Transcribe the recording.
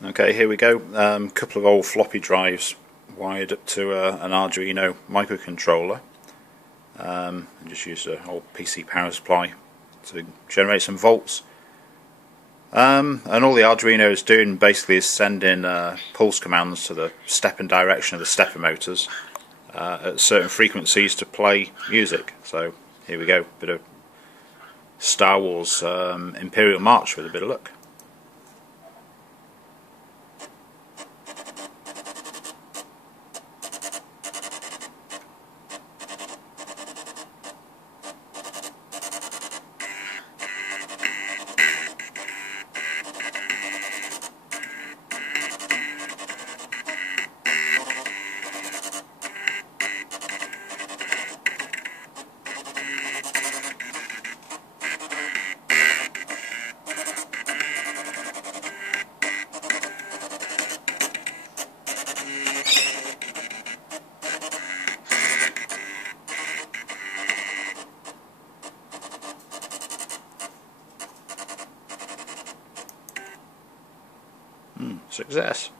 Okay, here we go. Couple of old floppy drives wired up to an Arduino microcontroller. And just use an old PC power supply to generate some volts. And all the Arduino is doing basically is sending pulse commands to the step and direction of the stepper motors at certain frequencies to play music. So here we go, bit of Star Wars Imperial March with a bit of luck. Success.